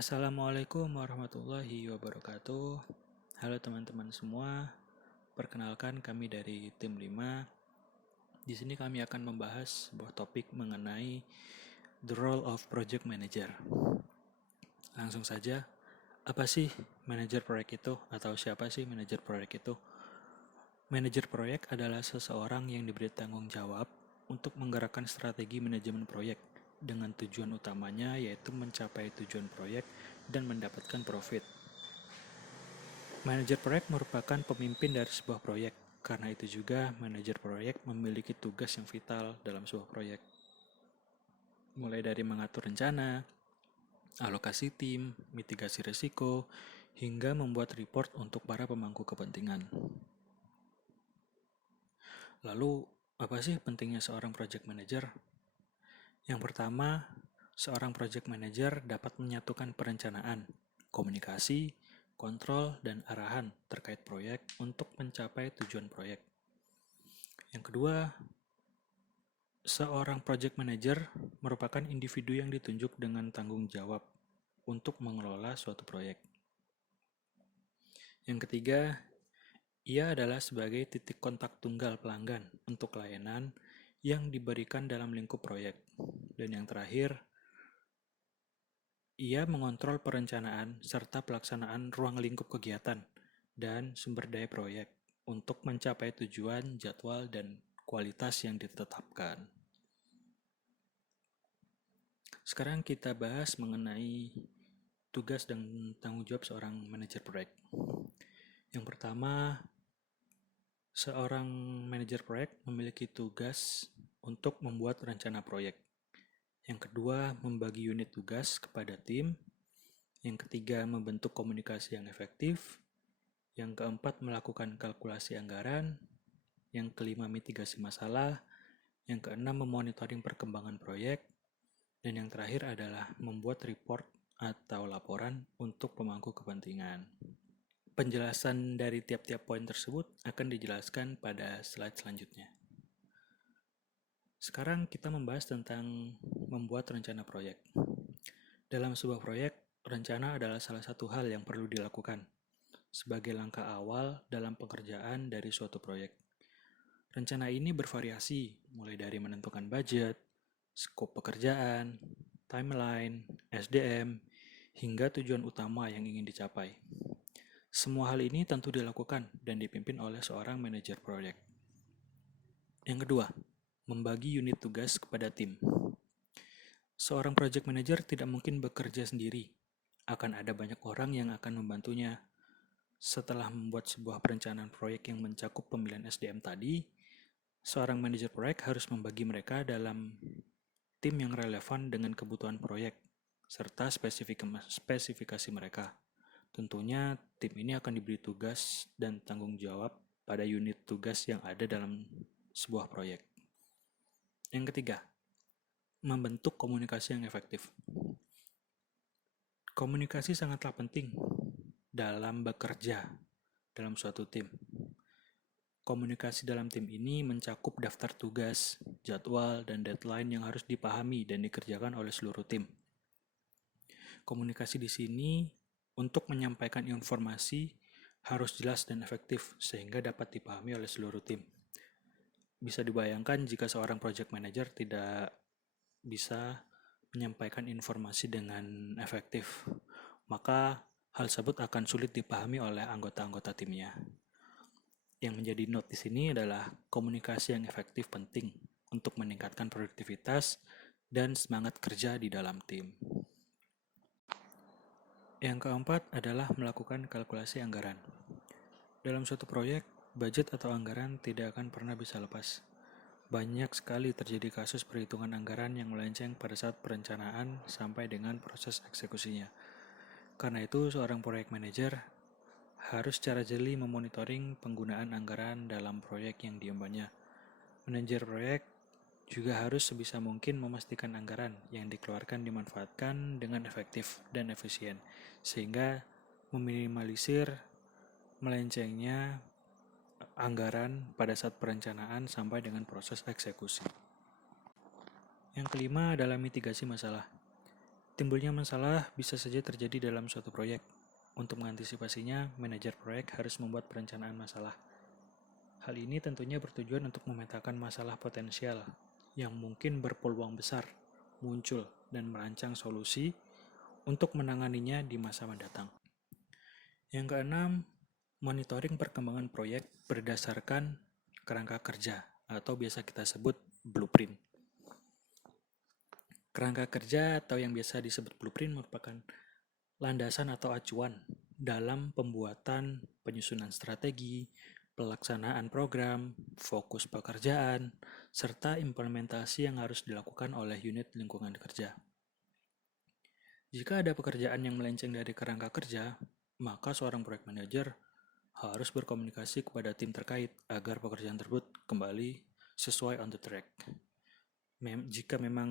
Assalamualaikum warahmatullahi wabarakatuh. Halo teman-teman semua. Perkenalkan kami dari tim 5. Di sini kami akan membahas sebuah topik mengenai the role of project manager. Langsung saja, apa sih manajer proyek itu atau siapa sih manajer proyek itu? Manajer proyek adalah seseorang yang diberi tanggung jawab untuk menggerakkan strategi manajemen proyek dengan tujuan utamanya yaitu mencapai tujuan proyek dan mendapatkan profit. Manajer proyek merupakan pemimpin dari sebuah proyek. Karena itu juga manajer proyek memiliki tugas yang vital dalam sebuah proyek. Mulai dari mengatur rencana, alokasi tim, mitigasi risiko, hingga membuat report untuk para pemangku kepentingan. Lalu, apa sih pentingnya seorang project manager? Yang pertama, seorang project manager dapat menyatukan perencanaan, komunikasi, kontrol, dan arahan terkait proyek untuk mencapai tujuan proyek. Yang kedua, seorang project manager merupakan individu yang ditunjuk dengan tanggung jawab untuk mengelola suatu proyek. Yang ketiga, ia adalah sebagai titik kontak tunggal pelanggan untuk layanan yang diberikan dalam lingkup proyek. Dan yang terakhir, ia mengontrol perencanaan serta pelaksanaan ruang lingkup kegiatan dan sumber daya proyek untuk mencapai tujuan, jadwal, dan kualitas yang ditetapkan. Sekarang kita bahas mengenai tugas dan tanggung jawab seorang manajer proyek. Yang pertama, seorang manajer proyek memiliki tugas untuk membuat rencana proyek. Yang kedua, membagi unit tugas kepada tim. Yang ketiga, membentuk komunikasi yang efektif. Yang keempat, melakukan kalkulasi anggaran. Yang kelima, mitigasi masalah. Yang keenam, memonitoring perkembangan proyek. Dan yang terakhir adalah membuat report atau laporan untuk pemangku kepentingan. Penjelasan dari tiap-tiap poin tersebut akan dijelaskan pada slide selanjutnya. Sekarang kita membahas tentang membuat rencana proyek. Dalam sebuah proyek, rencana adalah salah satu hal yang perlu dilakukan sebagai langkah awal dalam pekerjaan dari suatu proyek. Rencana ini bervariasi, mulai dari menentukan budget, skop pekerjaan, timeline, SDM, hingga tujuan utama yang ingin dicapai. Semua hal ini tentu dilakukan dan dipimpin oleh seorang manajer proyek. Yang kedua, membagi unit tugas kepada tim. Seorang project manager tidak mungkin bekerja sendiri. Akan ada banyak orang yang akan membantunya. Setelah membuat sebuah perencanaan proyek yang mencakup pemilihan SDM tadi, seorang manajer proyek harus membagi mereka dalam tim yang relevan dengan kebutuhan proyek, serta spesifikasi mereka. Tentunya tim ini akan diberi tugas dan tanggung jawab pada unit tugas yang ada dalam sebuah proyek. Yang ketiga, membentuk komunikasi yang efektif. Komunikasi sangatlah penting dalam bekerja dalam suatu tim. Komunikasi dalam tim ini mencakup daftar tugas, jadwal, dan deadline yang harus dipahami dan dikerjakan oleh seluruh tim. Komunikasi di sini untuk menyampaikan informasi harus jelas dan efektif sehingga dapat dipahami oleh seluruh tim. Bisa dibayangkan jika seorang project manager tidak bisa menyampaikan informasi dengan efektif, maka hal tersebut akan sulit dipahami oleh anggota-anggota timnya. Yang menjadi note di sini adalah komunikasi yang efektif penting untuk meningkatkan produktivitas dan semangat kerja di dalam tim. Yang keempat adalah melakukan kalkulasi anggaran. Dalam suatu proyek, budget atau anggaran tidak akan pernah bisa lepas. Banyak sekali terjadi kasus perhitungan anggaran yang melenceng pada saat perencanaan sampai dengan proses eksekusinya. Karena itu, seorang proyek manajer harus secara jeli memonitoring penggunaan anggaran dalam proyek yang diembannya. Manajer proyek juga harus sebisa mungkin memastikan anggaran yang dikeluarkan dimanfaatkan dengan efektif dan efisien, sehingga meminimalisir melencengnya anggaran pada saat perencanaan sampai dengan proses eksekusi. Yang kelima adalah mitigasi masalah. Timbulnya masalah bisa saja terjadi dalam suatu proyek. Untuk mengantisipasinya, manajer proyek harus membuat perencanaan masalah. Hal ini tentunya bertujuan untuk memetakan masalah potensial yang mungkin berpeluang besar muncul dan merancang solusi untuk menanganinya di masa mendatang. Yang keenam, monitoring perkembangan proyek berdasarkan kerangka kerja atau biasa kita sebut blueprint. Kerangka kerja atau yang biasa disebut blueprint merupakan landasan atau acuan dalam pembuatan penyusunan strategi, pelaksanaan program, fokus pekerjaan, serta implementasi yang harus dilakukan oleh unit lingkungan kerja. Jika ada pekerjaan yang melenceng dari kerangka kerja, maka seorang project manager harus berkomunikasi kepada tim terkait agar pekerjaan tersebut kembali sesuai on the track. Jika memang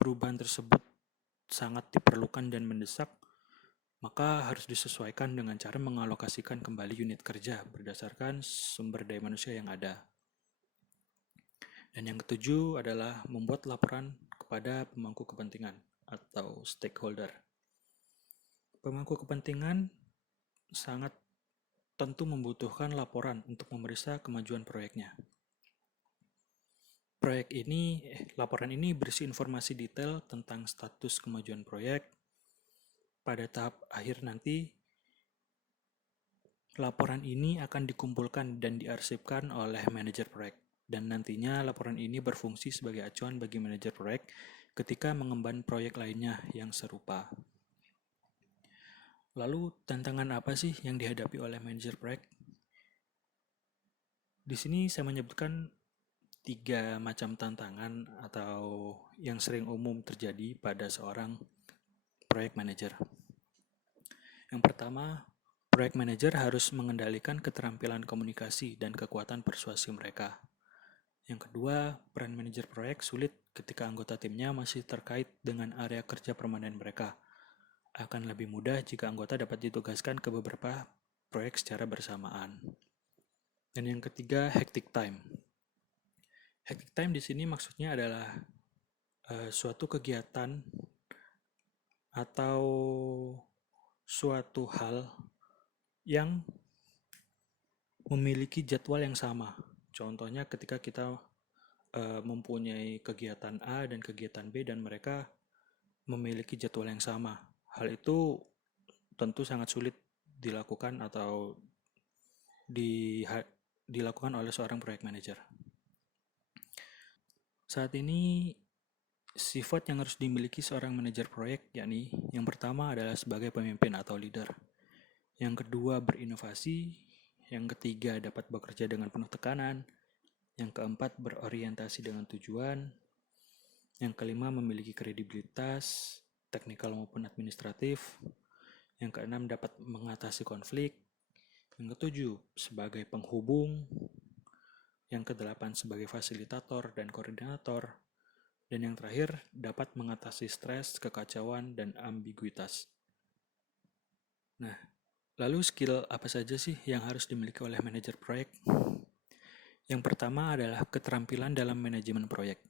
perubahan tersebut sangat diperlukan dan mendesak, maka harus disesuaikan dengan cara mengalokasikan kembali unit kerja berdasarkan sumber daya manusia yang ada. Dan yang ketujuh adalah membuat laporan kepada pemangku kepentingan atau stakeholder. Pemangku kepentingan sangat tentu membutuhkan laporan untuk memeriksa kemajuan proyeknya. Laporan ini berisi informasi detail tentang status kemajuan proyek. Pada tahap akhir nanti, laporan ini akan dikumpulkan dan diarsipkan oleh manajer proyek. Dan nantinya laporan ini berfungsi sebagai acuan bagi manajer proyek ketika mengemban proyek lainnya yang serupa. Lalu tantangan apa sih yang dihadapi oleh manajer proyek? Di sini saya menyebutkan 3 macam tantangan atau yang sering umum terjadi pada seorang project manager. Yang pertama, project manager harus mengendalikan keterampilan komunikasi dan kekuatan persuasi mereka. Yang kedua, peran manajer proyek sulit ketika anggota timnya masih terkait dengan area kerja permanen mereka. Akan lebih mudah jika anggota dapat ditugaskan ke beberapa proyek secara bersamaan. Dan yang ketiga, hectic time. Hectic time di sini maksudnya adalah suatu kegiatan atau suatu hal yang memiliki jadwal yang sama. Contohnya ketika kita mempunyai kegiatan A dan kegiatan B dan mereka memiliki jadwal yang sama. Hal itu tentu sangat sulit dilakukan atau dilakukan oleh seorang project manager. Saat ini sifat yang harus dimiliki seorang manajer proyek yakni yang pertama adalah sebagai pemimpin atau leader. Yang kedua berinovasi, yang ketiga dapat bekerja dengan penuh tekanan, yang keempat berorientasi dengan tujuan, yang kelima memiliki kredibilitas, teknikal maupun administratif, yang keenam dapat mengatasi konflik, yang ketujuh sebagai penghubung, yang kedelapan sebagai fasilitator dan koordinator, dan yang terakhir dapat mengatasi stres, kekacauan, dan ambiguitas. Nah, lalu skill apa saja sih yang harus dimiliki oleh manajer proyek? Yang pertama adalah keterampilan dalam manajemen proyek.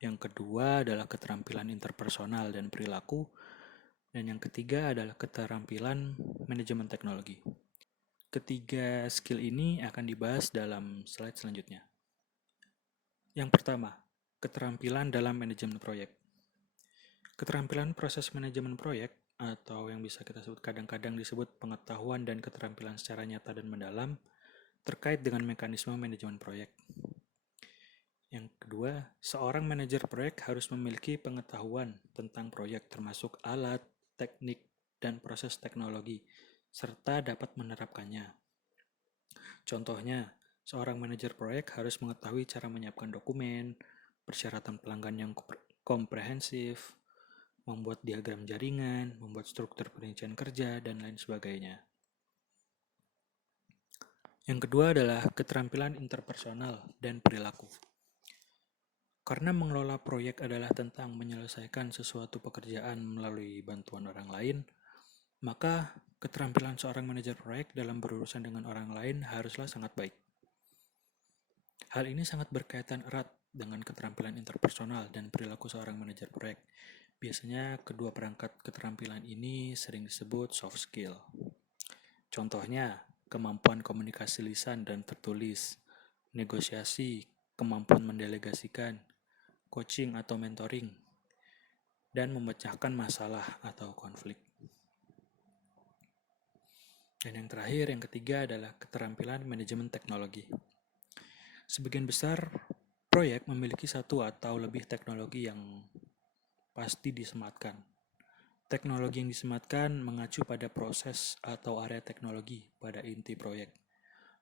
Yang kedua adalah keterampilan interpersonal dan perilaku. Dan yang ketiga adalah keterampilan manajemen teknologi. Ketiga skill ini akan dibahas dalam slide selanjutnya. Yang pertama, keterampilan dalam manajemen proyek. Keterampilan proses manajemen proyek atau yang bisa kita sebut kadang-kadang disebut pengetahuan dan keterampilan secara nyata dan mendalam terkait dengan mekanisme manajemen proyek. Yang kedua, seorang manajer proyek harus memiliki pengetahuan tentang proyek termasuk alat, teknik, dan proses teknologi, serta dapat menerapkannya. Contohnya, seorang manajer proyek harus mengetahui cara menyiapkan dokumen, persyaratan pelanggan yang komprehensif, membuat diagram jaringan, membuat struktur perincian kerja, dan lain sebagainya. Yang kedua adalah keterampilan interpersonal dan perilaku. Karena mengelola proyek adalah tentang menyelesaikan sesuatu pekerjaan melalui bantuan orang lain, maka keterampilan seorang manajer proyek dalam berurusan dengan orang lain haruslah sangat baik. Hal ini sangat berkaitan erat dengan keterampilan interpersonal dan perilaku seorang manajer proyek. Biasanya kedua perangkat keterampilan ini sering disebut soft skill. Contohnya, kemampuan komunikasi lisan dan tertulis, negosiasi, kemampuan mendelegasikan, coaching atau mentoring, dan memecahkan masalah atau konflik. Dan yang terakhir, yang ketiga adalah keterampilan manajemen teknologi. Sebagian besar proyek memiliki satu atau lebih teknologi yang pasti disematkan. Teknologi yang disematkan mengacu pada proses atau area teknologi pada inti proyek.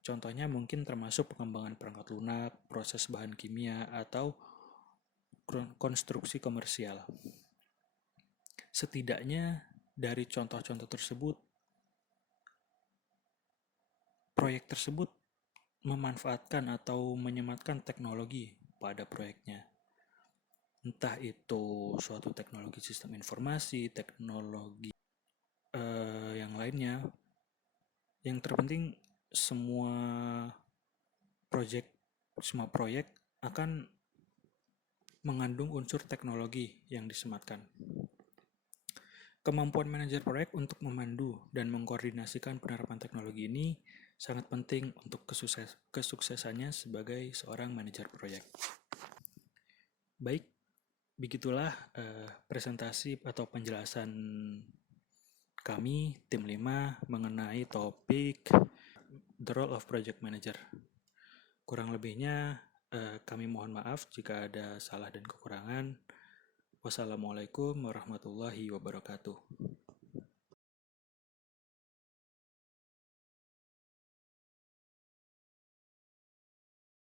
Contohnya mungkin termasuk pengembangan perangkat lunak, proses bahan kimia, atau konstruksi komersial. Setidaknya dari contoh-contoh tersebut, proyek tersebut memanfaatkan atau menyematkan teknologi pada proyeknya. Entah itu suatu teknologi sistem informasi, teknologi yang lainnya. Yang terpenting semua proyek akan mengandung unsur teknologi yang disematkan. Kemampuan manajer proyek untuk memandu dan mengkoordinasikan penerapan teknologi ini sangat penting untuk kesuksesannya sebagai seorang manajer proyek. Baik, begitulah presentasi atau penjelasan kami, tim 5, mengenai topik The Role of Project Manager. Kurang lebihnya, kami mohon maaf jika ada salah dan kekurangan. Wassalamualaikum warahmatullahi wabarakatuh.